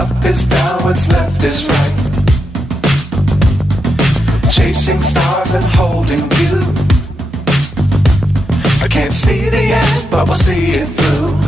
up is down, what's left is right. Chasing stars and holding you. I can't see the end, but we'll see it through.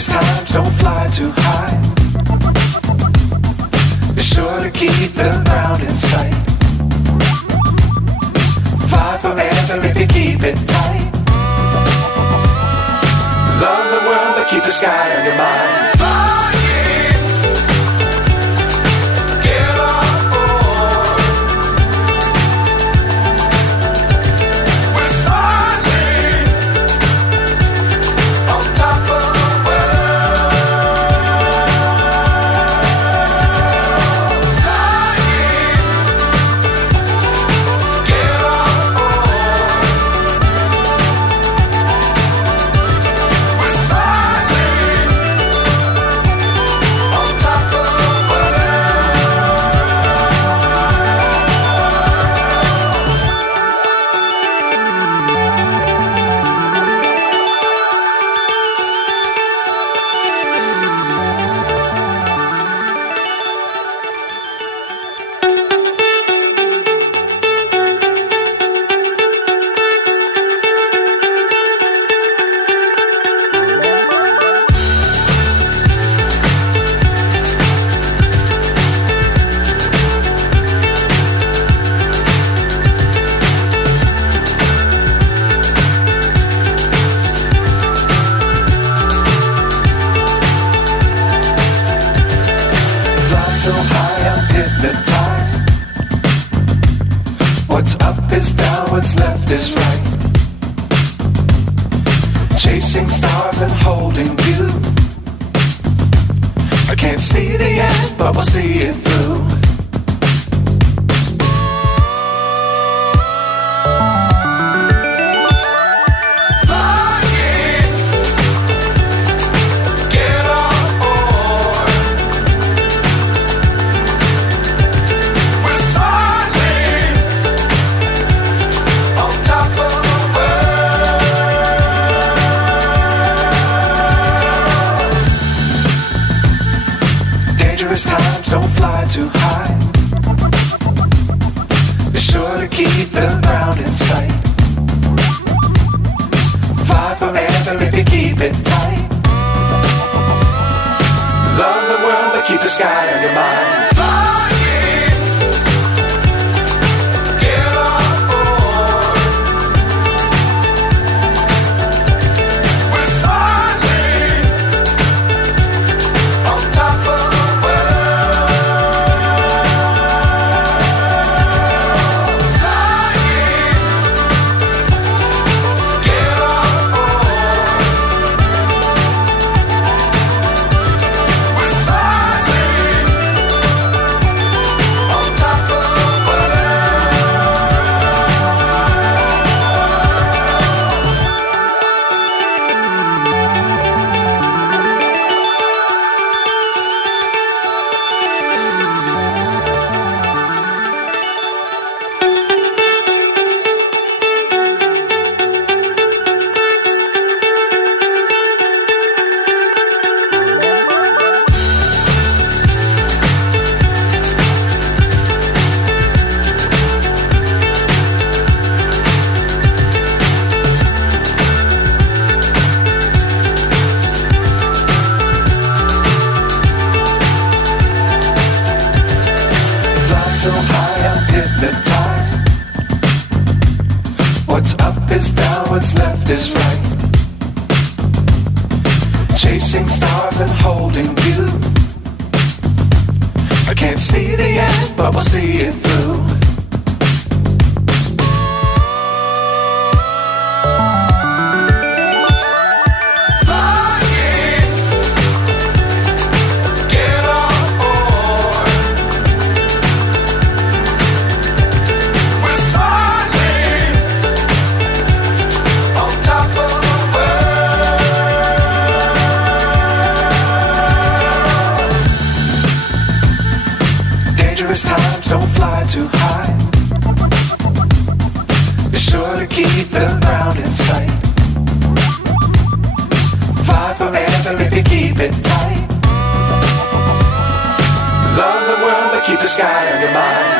Times don't fly too high. Be sure to keep the ground in sight. Fly forever if you keep it tight. Love the world but keep the sky on your mind. So high I'm hypnotized. What's up is down, what's left is right. Chasing stars and holding you. I can't see the end, but we'll see it through. Times don't fly too high. Be sure to keep the ground in sight. Fly forever if you keep it tight. Love the world but keep the sky on your mind. So high I'm hypnotized. What's up is down, what's left is right. Chasing stars and holding you. I can't see the end, but we'll see it through. Perilous times, don't fly too high. Be sure to keep the ground in sight. Fly forever if you keep it tight. Love the world, but keep the sky on your mind.